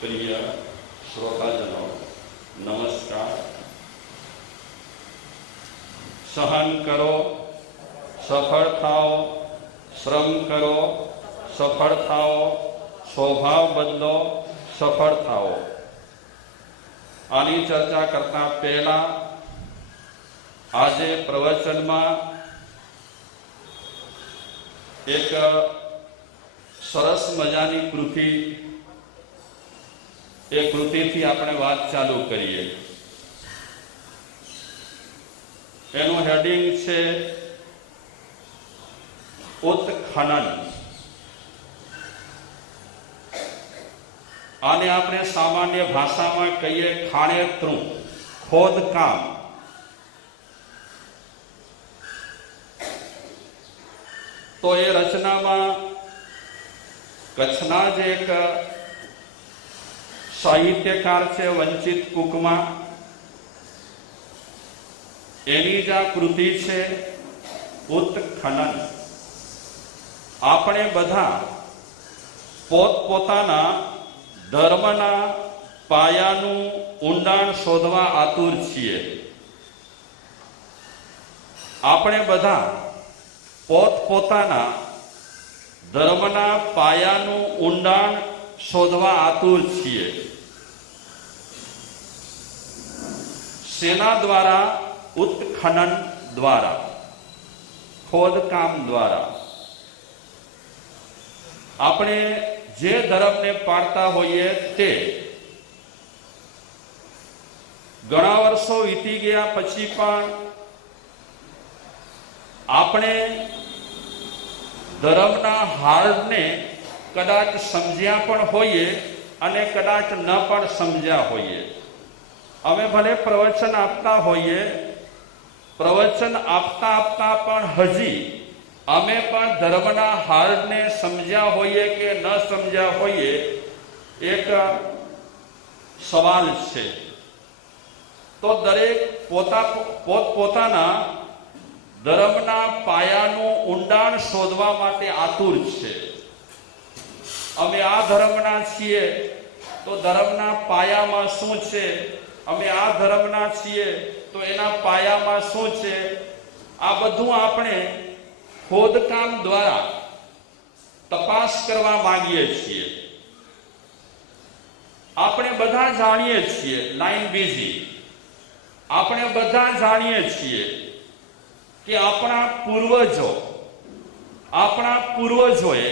प्रिय श्रोताजनों नमस्कार। सहन करो सफल थाओ, श्रम करो सफल थाओ, स्वभाव बदलो सफल थाओ। आनी चर्चा करता पहला आज प्रवचन में एक सरस मजानी कृति ए कृति थी आपणे बात चालू करिए। एनु हेडिंग छे उत्खनन। आने आपणे सामान्य भाषा में कहीए खाणेतरू, खोदकाम। तो ये रचना में कच्छना ज एक साहित्यकार छे वंचित कुकमा, एनी ज कृति छे उत्खनन। आपणे बधा पोतपोताना धर्मना पायानु ऊंडाण शोधवा आतुर छीए। आपणे बधा पोतपोताना धर्मना पायानु ऊंडाण शोधवा आतुर छीए। सेना द्वारा, उत्खनन द्वारा, खोदकाम द्वारा આપણે જે ધર્મને પાળતા હોઈએ તે ઘણા વર્ષો વીતી ગયા પછી પણ આપણે ધર્મના હારને કદાચ સમજ્યા પણ હોઈએ અને કદાચ ન પણ સમજ્યા હોઈએ। અમે ભલે પ્રવચન આપતા હોઈએ, પ્રવચન આપતા આપતા પણ હજી અમે પણ ધર્મના હારને સમજ્યા હોઈએ કે ન સમજ્યા હોઈએ એક સવાલ છે। તો દરેક પોતપોતાના ધર્મના પાયાનું ઊંડાણ શોધવા માટે આતુર છે। અમે આ ધર્મના છીએ તો ધર્મના પાયામાં શું છે, અમે આ ધર્મના છીએ તો એના પાયામાં શું છે, આ બધું આપણે खोदकाम द्वारा तपास करवा मांगीए छीए। आपणे बधा जाणीए छीए, लाइन बीजी, आपणे बधा जाणीए छीए कि आपणा पूर्वजोए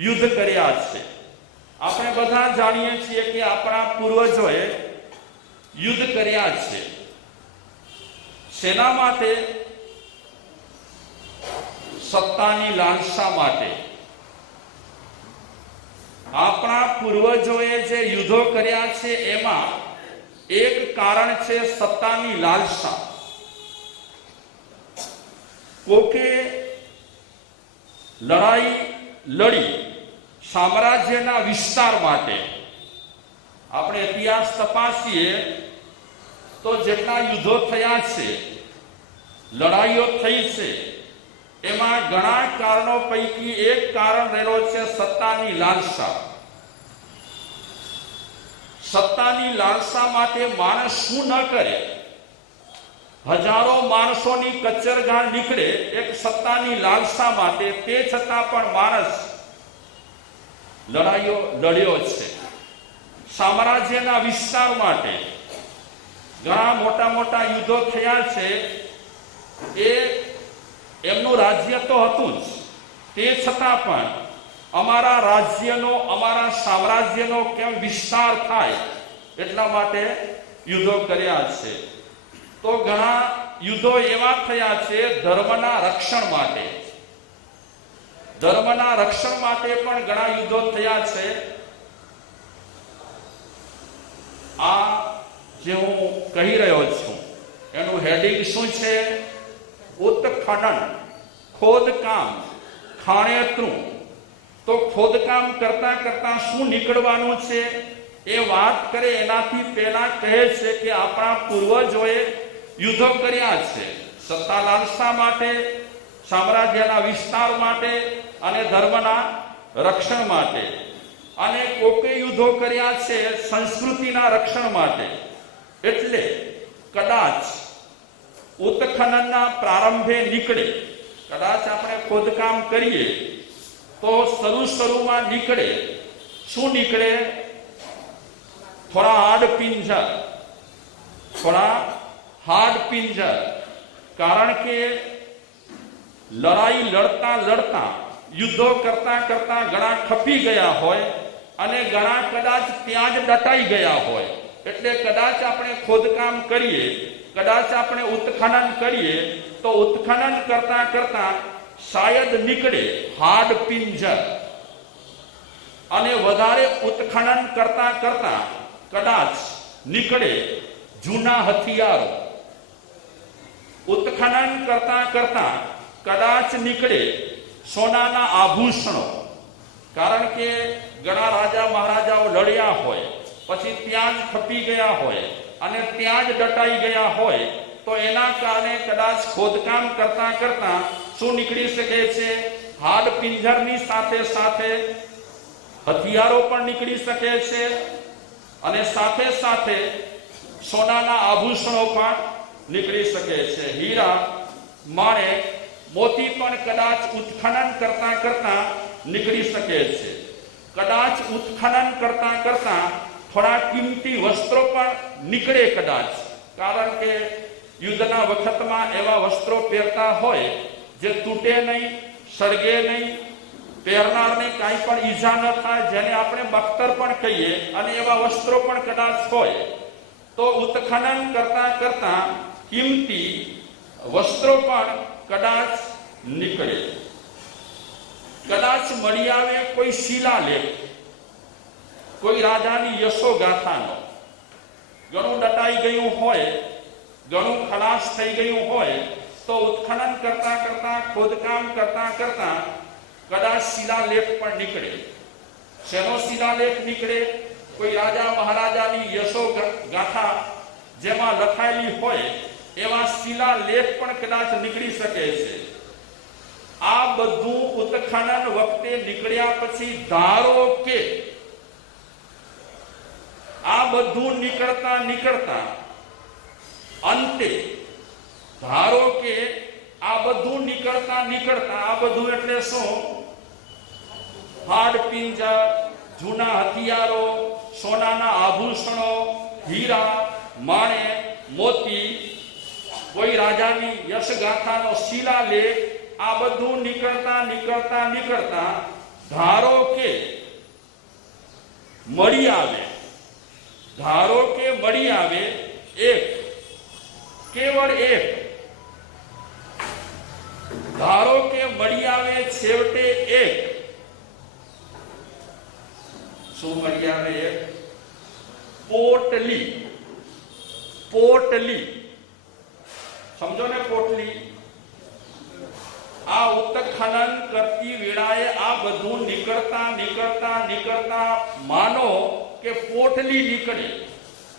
युद्ध कर्या छे। आपणे बधा जाणीए छीए कि आपणा पूर्वजोए युद्ध कर्या छे। सेना माटे? सत्तानी लालसा माटे। आपणा पूर्वजोए जे युद्धो कर्या छे एमां एक कारण छे सत्तानी लालसा। कोके लड़ाई लड़ी साम्राज्यना विस्तार माटे। आपणे इतिहास तपासीए तो जेटला युद्धो थया छे, लड़ाईओ थई छे, एमां घणा कारणों पैकी एक कारण रहेलो छे सत्तानी लालसा। सत्तानी लालसा माटे माणस शुं न करे। हजारों माणसोनी कच्चरगाळ निकळे एक सत्तानी लालसा माटे, ते छतां पण माणस लड़ाईओ लड्यो छे। साम्राज्यना विस्तार माटे घणा मोटा मोटा युद्धो थया छे। ए एमનું રાજ્ય તો હતું જ, તે છતાં પણ અમારા રાજ્યનો, અમારા સામ્રાજ્યનો કેમ વિસ્તાર થાય એટલા માટે યુદ્ધો કર્યા છે। તો ઘણા યુદ્ધો એવા થયા છે ધર્મના રક્ષણ માટે। ધર્મના રક્ષણ માટે પણ ઘણા યુદ્ધો થયા છે। આ જે હું કહી રહ્યો છું એનું હેડિંગ શું છે? उत्खनन, खोदकाम, खाणेतरू। तो खोदकाम करता करता शू निकळवानुं छे ए वात करे एनाथी पहेला कहे छे कि आपणा पूर्वजोए युद्धो कर्या छे। सत्ता लालसा माटे, साम्राज्यना विस्तार माटे अने धर्मना रक्षण माटे। અને કોકે યુદ્ધો કર્યા છે સંસ્કૃતિના રક્ષણ માટે, એટલે કદાચ ઉત્ખનનના પ્રારંભે નીકળે, કદાચ આપણે ખોદકામ કરીએ તો શરૂમાં નીકળે, શું નીકળે? થોડા હાડ પિંજર, કારણ કે લડાઈ લડતા યુદ્ધો કરતા ઘણા ખપી ગયા હોય અને ઘણા કદાચ ત્યાં જ દટાઈ ગયા હોય, એટલે કદાચ આપણે ખોદકામ કરીએ, કદાચ આપણે ઉત્ખનન કરીએ તો ઉત્ખનન કરતા શાયદ નીકળે હાડ પિંજર, અને વધારે ઉત્ખનન કરતા કદાચ નીકળે જૂના હથિયારો, ઉત્ખનન કરતા કદાચ નીકળે સોનાના આભૂષણો, કારણ કે ઘણા રાજા મહારાજાઓ લડ્યા હોય પછી ત્યાં જ ખપી ગયા હોય અને ત્યાં જ દટાઈ ગયા હોય, તો એના કારણે કદાચ ખોદકામ કરતા શું નીકળી શકે છે? હાડ પિંજરની સાથે હથિયારો પણ નીકળી શકે છે અને સાથે સોનાના આભૂષણો પણ નીકળી શકે છે. હીરા, માણેક, મોતી પણ કદાચ ઉત્ખનન કરતા નીકળી શકે છે. કદાચ ઉત્ખનન કરતા થોડા કિંમતી વસ્ત્રો પણ નીકળે કદાચ, કારણ કે યુદ્ધના વખતમાં એવા વસ્ત્રો પહેરતા હોય જે તૂટે નહીં, સળગે નહીં, પહેરનારને કાંઈ પણ ઈજા ન થાય, જેને આપણે બખ્તર પણ કહીએ, અને એવા વસ્ત્રો પણ કદાચ હોય, તો ઉત્ખનન કરતા કિંમતી વસ્ત્રો પણ કદાચ નીકળે. કદાચ મળી આવે કોઈ શિલાલેખ, કોઈ રાજાની યશોગાથાનો, ઘણું દટાઈ ગયું હોય, ઘણું ખલાસ થઈ ગયું હોય, તો ઉત્ખનન કરતા ખોદકામ કરતા કદાચ શિલાલેખ પણ નીકળે. શેનો શિલાલેખ નીકળે? કોઈ રાજા મહારાજાની યશોગાથા જેમાં લખાયેલી હોય એવા શિલાલેખ પણ કદાચ નીકળી શકે છે. આ બધું ઉત્ખનન વખતે નીકળ્યા પછી ધારો કે આ બધું નીકળતા અંતે, ધારો કે આ બધું નીકળતા આ બધું એટલે શું? હાડ પિંજર, જૂના હથિયારો, સોનાના આભૂષણો, હીરા, માણેક, મોતી, કોઈ રાજાની યશગાથાનો શિલાલેખ, આ બધું નીકળતા ધારો કે મળી આવે એક, કેવળ એક, ધારો કે મળી આવે છેવટે એક. શું મળી આવે? એક પોટલી. સમજો ને પોટલી? આ ઉત્ખનન કરતી વેળાએ આ બધું નીકળતા માનો કે પોટલી નીકળે,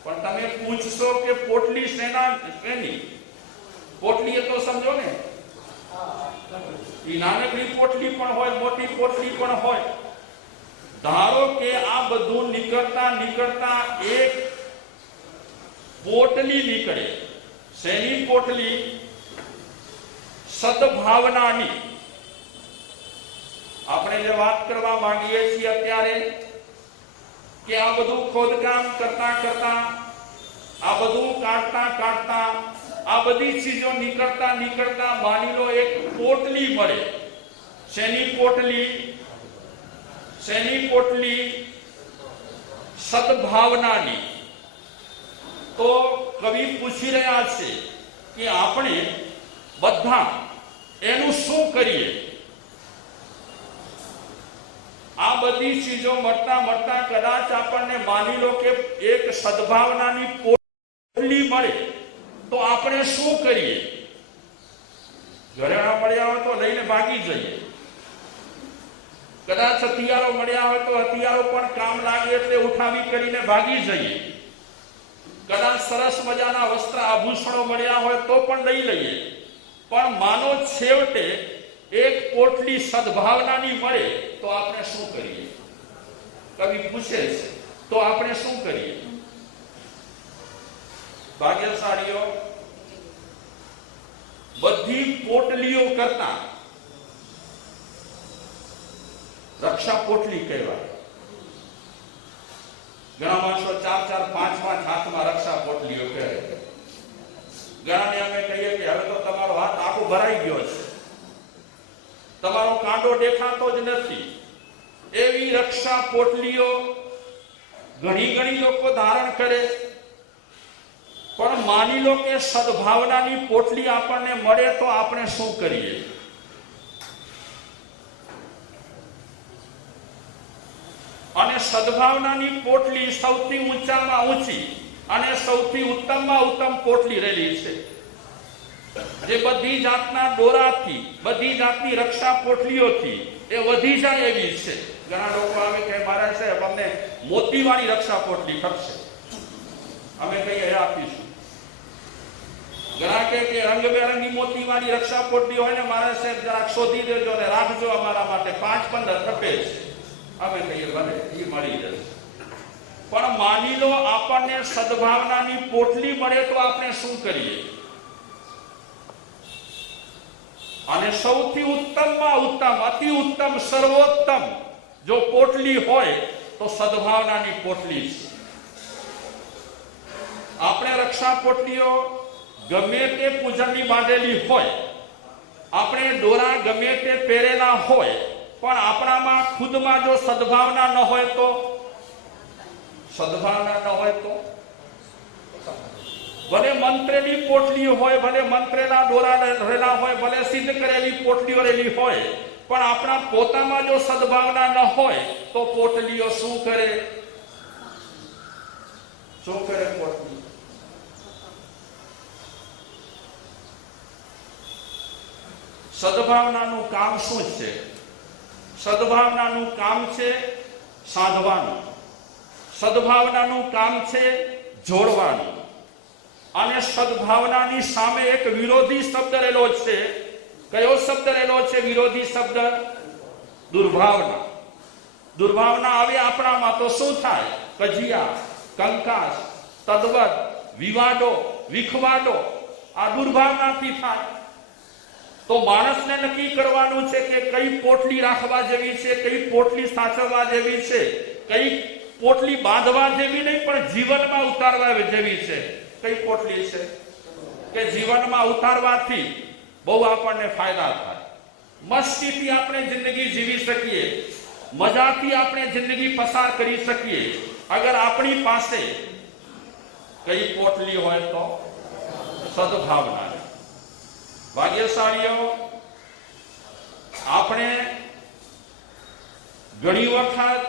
પણ તમે પૂછશો કે પોટલી શેની? પોટલી એ તો સમજો ને, નાનકડી પોટલી પણ હોય, મોટી પોટલી પણ હોય. ધારો કે આ બધું નીકળતા એક પોટલી નીકળે. શેની પોટલી? સદભાવનાની. આપણે જે વાત કરવા માંગીએ છીએ અત્યારે કે આ બધું ખોદકામ કરતા આ બધું કાઢતા આ બધી ચીજો નીકળતા માની લો એક પોટલી મળે. શેની પોટલી? સદભાવનાની. તો કવિ પૂછી રહ્યા છે કે આપણે બધા એનું શું કરીએ? આ બધી ચીજો મળતા કદાચ આપણને માની લો કે એક સદભાવનાની પોટલી મળે, તો આપણે શું કરીએ? ઘરેણા મળ્યા હોય તો લઈને ભાગી જઈએ. કદાચ હથિયારો મળ્યા હોય તો હથિયારો પણ કામ લાગે એટલે ઉઠાવી કરીને ભાગી જઈએ. કદાચ સરસ મજાના વસ્ત્ર આભૂષણો મળ્યા હોય તો પણ લઈ લઈએ. પણ માનો છેવટે એક પોટલી સદભાવનાની મળે તો આપણે શું કરીએ? કવિ પૂછે છે, તો આપણે શું કરીએ? ભાગ્યશાળીઓ બધી પોટલીઓ કરતા રક્ષા પોટલી કહેવાય. ઘણા માણસો 4-4, 5-5 હાથમાં રક્ષા પોટલીઓ કરે. ઘણાને અમે કહીએ કે હવે તો તમારો હાથ આખો ભરાઈ ગયો છે, તમારો કાંડો દેખાતો જ નથી. એવી રક્ષા પોટલીઓ ઘણી લોકો ધારણ કરે. પણ માની લો કે સદભાવનાની પોટલી આપણને મળે તો આપણે શું કરીએ? અને સદભાવનાની પોટલી સૌથી ઊંચામાં ઊંચી અને સૌથી ઉત્તમમાં ઉત્તમ પોટલી રહેલી છે, જે બધી જાતના દોરાથી, બધી જાતની રક્ષા પોટલીઓથી એ વધી જાય એવી છે. ઘણા લોકો આવે કે મારા સાહેબ અમને મોતીવાળી રક્ષા પોટલી ખપશે. અમે કહીએ આપીશું. ઘણા કે રંગબેરંગી મોતીવાળી રક્ષા પોટલી હોય ને મારા સાહેબ જરાક શોધી દેજો ને રાખજો અમારા માટે, 5-15 ખપે છે. અમે કહીએ ભલે એ મળી જશે. પણ માની લો આપણને સદભાવનાની પોટલી મળે તો આપણે શું કરીએ? અને સૌથી ઉત્તમમાં ઉત્તમ, અતિ ઉત્તમ, સર્વોત્તમ જો પોટલી હોય તો સદભાવનાની પોટલી છે. આપણે રક્ષા પોટલીઓ ગમે તે પૂજનની બાંધેલી હોય, આપણે દોરા ગમે તે પહેરેલા હોય, પણ આપણામાં ખુદમાં જો સદભાવના ન હોય તો, સદભાવના ન હોય તો ભલે મંત્રેલી પોટલી હોય, ભલે મંત્રેલા દોરા રહેલા હોય, ભલે સિદ્ધ કરેલી પોટલીઓ રહેલી હોય, પણ આપણા પોતામાં જો સદભાવના ન હોય તો પોટલીઓ શું કરે? શું કરે પોટલી? સદભાવનાનું કામ શું છે? સદભાવનાનું કામ છે સાધવાનું, સદભાવનાનું કામ છે જોડવાનું. અને સદભાવનાની સામે એક વિરોધી શબ્દ રહેલો છે. કયો શબ્દ રહેલો છે વિરોધી શબ્દ? દુર્ભાવના. દુર્ભાવના આવે આપણામાં તો શું થાય? કજિયા, કંકાસ, તદવત, વિવાદો, વિખવાદો આ દુર્ભાવનાથી થાય. તો માણસને નક્કી કરવાનું છે કે કઈ પોટલી રાખવા જેવી છે, કઈ પોટલી સાચવવા જેવી છે, કઈ પોટલી બાંધવા જેવી નહીં પણ જીવનમાં ઉતારવા જેવી છે. કઈ પોટલી છે કે જીવનમાં ઉતારવાથી બહુ આપણને ફાયદા થાય, મસ્તીથી આપણે જિંદગી જીવી શકીએ, મજાથી આપણે જિંદગી પસાર કરી શકીએ. અગર આપણી પાસે કઈ પોટલી હોય તો સદભાવના. ભાગ્યશાળીઓ આપણે ઘણી વખત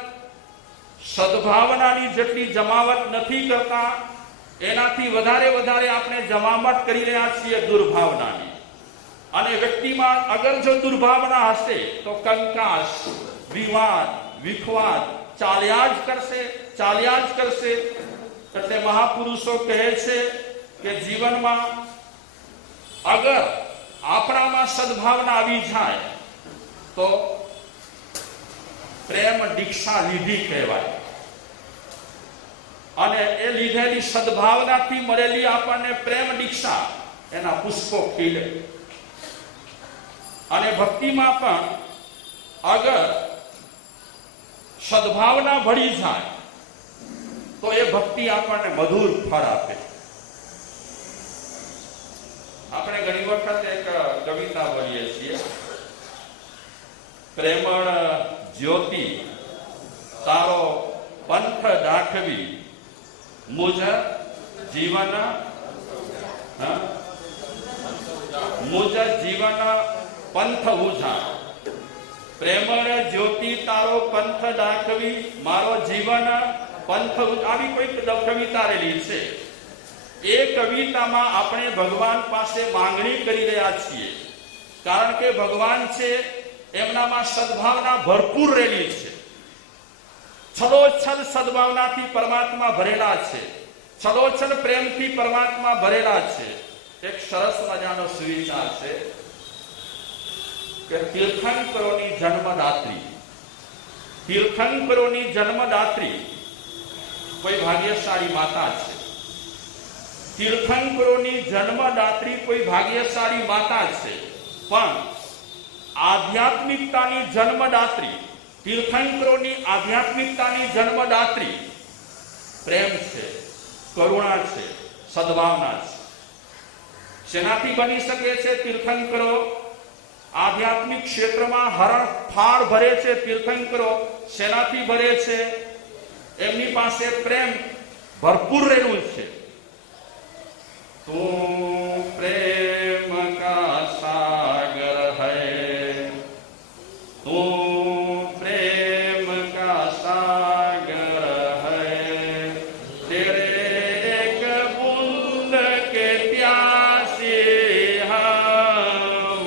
સદભાવનાની જેટલી જમાવટ નથી કરતા, એનાથી વધારે આપણે જમાવટ કરી રહ્યા છીએ દુર્ભાવનાની. અને વ્યક્તિમાં અગર જો દુર્ભાવના હશે તો કંકાસ, વિવાદ, વિખવાદ ચાલ્યા જ કરશે. એટલે મહાપુરુષો કહે છે કે જીવનમાં અગર આપણામાં સદભાવના આવી જાય તો પ્રેમ દીક્ષા લીધી કહેવાય. અને એ લીધેલી સદભાવનાથી મળેલી આપણને પ્રેમ દીક્ષા એના પુષ્પો ખીલે. અને ભક્તિમાં પણ અગર સદભાવના ભળી જાય તો એ ભક્તિ આપણને મધુર ફળ આપે. આપણે ઘણી વખત એક કવિતા બોલીએ છીએ, પ્રેમળ જ્યોતિ તારો પંથ દાખવી મુજ જીવન પંથ ઉજા. પ્રેમળ જ્યોતિ તારો પંથ દાખવી મારો જીવન પંથ. આવી કોઈ કવિતા રહેલી છે. એ કવિતામાં આપણે ભગવાન પાસે માંગણી કરી રહ્યા છીએ, કારણ કે ભગવાન છે એમનામાં સદભાવના ભરપૂર રહેલી છે. છલોછલ સદભાવનાથી પરમાત્મા ભરેલા છે, છલોછલ પ્રેમથી પરમાત્મા ભરેલા છે. એક સરસ મજાનો સુવિચાર છે કે તીર્થંકરોની જન્મદાત્રી તીર્થંકરોની જન્મદાત્રી કોઈ ભાગ્યશાળી માતા છે. તીર્થંકરોની જન્મદાત્રી કોઈ ભાગ્યશાળી માતા છે. પણ આધ્યાત્મિકતાની જન્મદાત્રી, તીર્થંકરોની આધ્યાત્મિકતાની જન્મદાત્રી પ્રેમ છે, કરુણા છે, સદભાવના છે. શેનાથી બની શકે છે? તીર્થંકરો આધ્યાત્મિક ક્ષેત્રમાં હરણફાળ ભરે છે. તીર્થંકરો શેનાથી ભરે છે? એમની પાસે પ્રેમ ભરપૂર રહેલું છે. તું પ્રેમ કા સાગર હૈ, તું પ્રેમ કા સાગર હૈ, તેરે એક બूंद के प्यासे हम,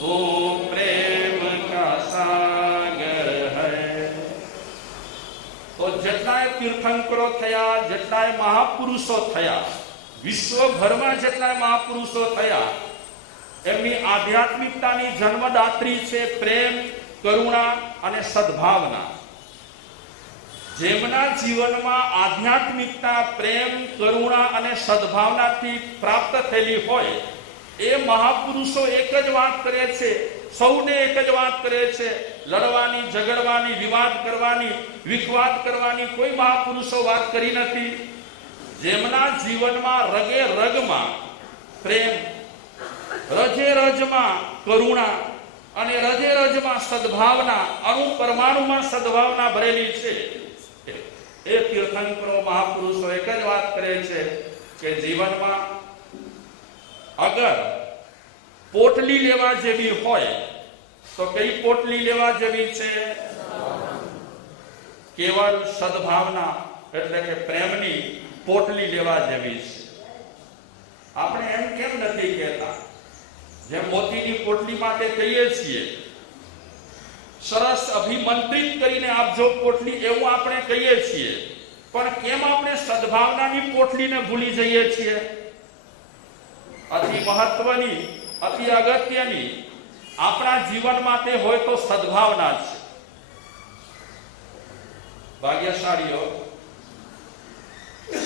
તું પ્રેમ કા સાગર હૈ. તો જેટલાય તીર્થંકરો થયા, જેટલાય મહાપુરુષો થયા, વિશ્વભરમાં જેટલા મહાપુરુષો થયા, એમની આધ્યાત્મિકતાની જન્મદાત્રી છે પ્રેમ, કરુણા અને સદભાવના. જેમના જીવનમાં આધ્યાત્મિકતા, પ્રેમ, કરુણા અને સદભાવનાથી પ્રાપ્ત થયેલી હોય, એ મહાપુરુષો એક જ વાત કરે છે, સૌને એક જ વાત કરે છે, લડવાની, ઝઘડવાની, વિવાદ કરવાની, વિખવાદ કરવાની કોઈ મહાપુરુષો વાત કરી નથી. જેમના જીવનમાં રગે રગમાં પ્રેમ, રજે રજમાં કરુણા અને રજે રજમાં સદભાવના, અણુ પરમાણુમાં સદભાવના ભરેલી છે, એ તીર્થંકરો મહાપુરુષો એક જ વાત કરે છે કે જીવનમાં અગર પોટલી લેવા જેવી હોય તો કઈ પોટલી લેવા જેવી છે? કેવળ સદભાવના એટલે કે પ્રેમની પોટલી લેવા જેવી છે. આપણે એમ કેમ નથી કહેતા? જેમ મોતીની પોટલી માટે કહીએ છીએ, સરસ અભિમંત્રિત કરીને આપજો પોટલી, એવું આપણે કહીએ છીએ. પણ કેમ આપણે સદભાવનાની પોટલીને ભૂલી જઈએ છીએ? અતિ મહત્વની, અતિ અગત્યની આપણા જીવન માટે હોય તો સદભાવના છે. ભાગ્યશાળીઓ,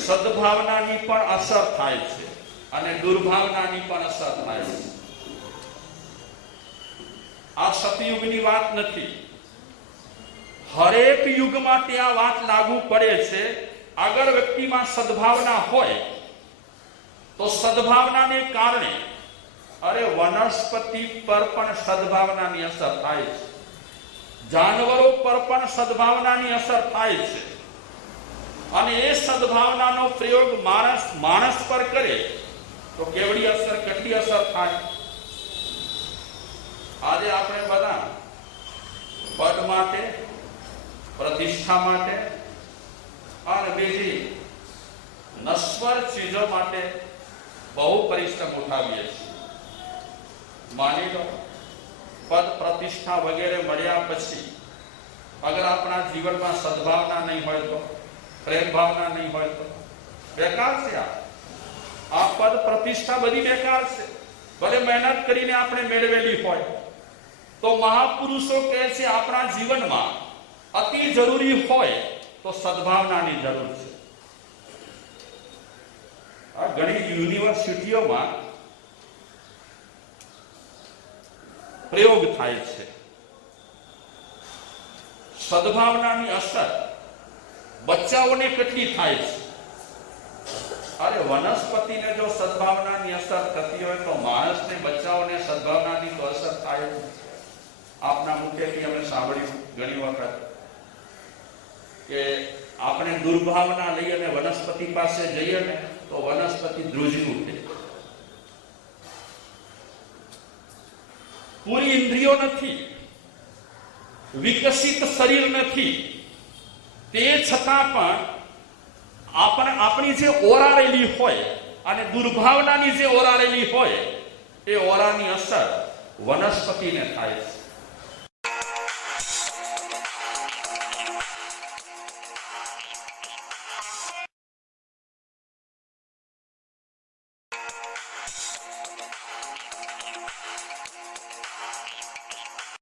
સદભાવનાની પણ અસર થાય છે અને દુર્ભાવનાની પણ અસર થાય છે. આ સતયુગની વાત નથી, હરેક યુગમાં આ વાત લાગુ પડે છે. અગર વ્યક્તિમાં સદભાવના હોય તો સદભાવનાને કારણે વનસ્પતિ પર પણ સદભાવનાની અસર થાય છે, જાનવરો પર પણ સદભાવનાની અસર થાય છે. અને એ સદભાવનાનો પ્રયોગ માણસ પર કરે તો કેવડી અસર, કેટલી અસર થાય? આજે આપણે બધા પદ માટે, પ્રતિષ્ઠા માટે અને બીજી નશ્વર ચીજો માટે બહુ પરિશ્રમ ઉઠાવીએ છીએ. માની લો, પદ, પ્રતિષ્ઠા વગેરે મળ્યા પછી અગર આપણા જીવનમાં સદભાવના નહીં હોય તો, પ્રેમ ભાવના નહીં હોય તો બેકાર છે. આ પદ, પ્રતિષ્ઠા બધી બેકાર છે. ભલે મહેનત કરીને આપણે મેળવેલી હોય તો મહાપુરુષો કહે છે આપણા જીવનમાં અતિ જરૂરી હોય તો સદભાવનાની જરૂર છે. આ ઘણી યુનિવર્સિટીઓમાં પ્રયોગ થાય છે. સદભાવનાની અસર બચ્ચાઓને કેટલી થાય છે? વનસ્પતિને જો સદભાવનાની અસર થતી હોય તો માણસને, બચ્ચાઓને સદભાવનાની તો અસર થાય. આપના મુખેથી અમે સાંભળ્યું ઘણી વખત કે આપણે દુર્ભાવના લઈ અને વનસ્પતિ પાસે જઈએ ને તો વનસ્પતિ ધ્રુજી ઉઠે. પૂરી ઇન્દ્રિયો નથી, વિકસિત શરીર નથી, તે છતાં પણ આપણી જે ઓરારેલી હોય અને દુર્ભાવનાની જે ઓરારેલી હોય એ ઓરાની અસર વનસ્પતિને થાય છે.